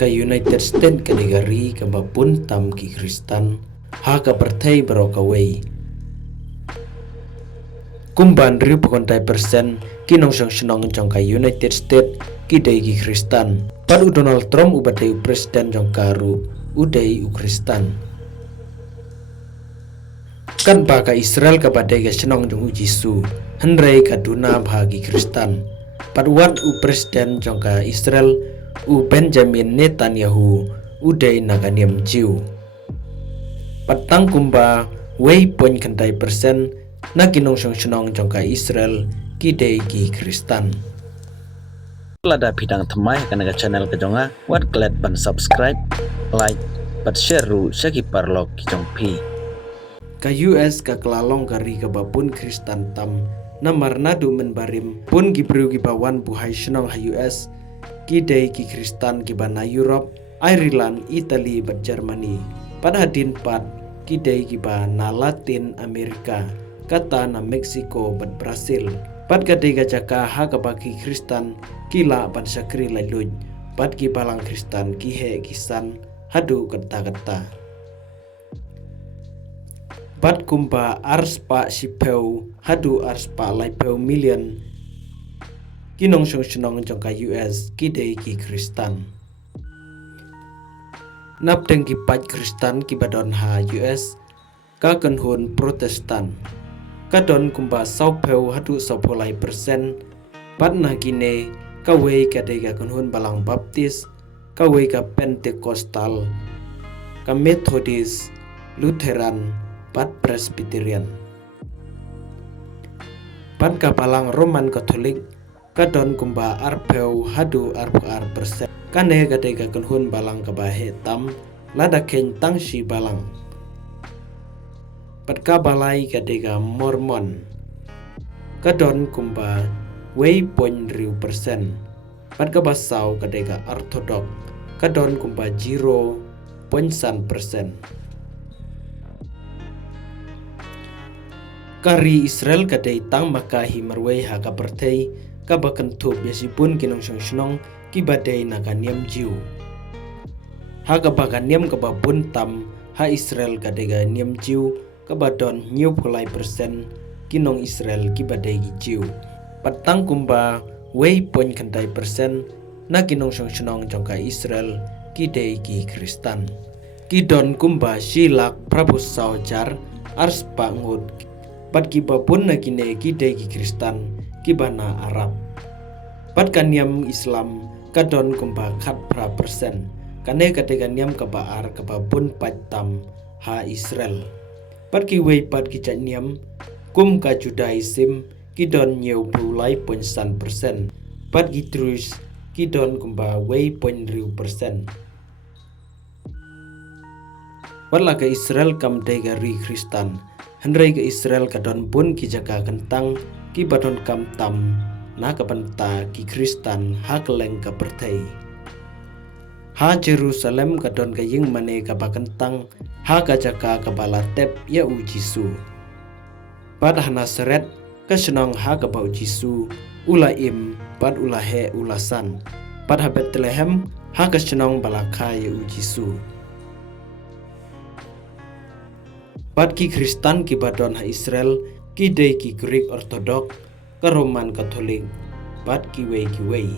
ka United States ka negari ka mapuntam ki Kristan ha ka partai barokaway kumban riu pakontai persen kinong sang senong jong ka United States ki dai ki Kristan padu Donald Trump ubadai presiden jong karu udai Kristan kan ba ka Israel ka badai ka senong jong Jisu hendrai ka duna bagi Kristan paduan presiden jong ka Israel Benjamin Netanyahu udai naganiam jiu patang kumba wei poin kantai persen na kinong senong jong ka Israel kidai ki Kristan lada bidang temai kana channel ka jonga wat klet ban subscribe like pat share ru sagi parlok ki jong pi ka US ka klalong kari ka babun Kristan tam namar nadu menbarim pun gibru gibawan buhai senong ha US kidai ki Kristan ki bana Europe, Ireland, Italy bat Germany. Pada hadin pat kidai ki bana Latin Amerika, kata na Mexico bat Brazil. Pat kadai ka jaka ha ka bagi Kristan kila bat sakri laluj. Pat ki balang Kristan ki he kisan hadu kata-kata. Pat kumpa arspa sipeu hadu arspa laipeu million kinong senong jong ka US kidai ki Kristan nap deng ki pat Kristan ki badon ha US ka kenhun Protestan kadon kumba saupeu hadu saupolai persen pat na kine kawei kadai ka kenhun balang Baptis kawei ka Pentekostal ka Methodist Lutheran pat Presbyterian pat ka balang Roman Katolik kadon kumba arpeu hadu arpar persen kane kadai ka kenhun balang kabahe tam lada ken tangsi balang pat ka balai kadai ka Mormon kadon kumba wei poin riu persen pat ka basau kadai ka Orthodox kadon kumba 0.1% kari Israel kadai tang makahi marwei ha ka pertai ka bakentup yasipun kinong senong ki badai naganiam jiu ha ka baganiam ka babun tam ha Israel kadai ga niam jiu ka badon 90% kinong Israel ki badai gi jiu patang kumba wei poin kantai persen na kinong senong jong ka Israel ki dai ki Kristan ki don kumba silak Prabu saujar arspa ngud pat ki babun na kine ki dai ki Kristan ki bana Arab pat kaniam Islam kadon kumba khat pra persen kane kadai kaniam ka baar ka babun patam ha Israel pat ki wei pat ki chaniam kum ka Judaism ki don nhiều pulai poin san persen pat ki Druze ki don kumba wei poin riu persen wala ka Israel kam dai ga ri Kristan hendrai ka Israel kadon pun ki jaga kentang ki badon kam tam na ka banta ki Kristan ha keleng ka pertai ha Jerusalem kadon ka ying mane ka bakentang ha ka jaka ka balatep ya u Jisu pada Nazaret ka senong ha ka bau Jisu ulaim pad ulahe ulasan pada Bethlehem ha ka senong balaka ya u Jisu pad ki Kristan ki badon ha Israel ki dai ki Greek Orthodox ka Roman Katolik pat ki wei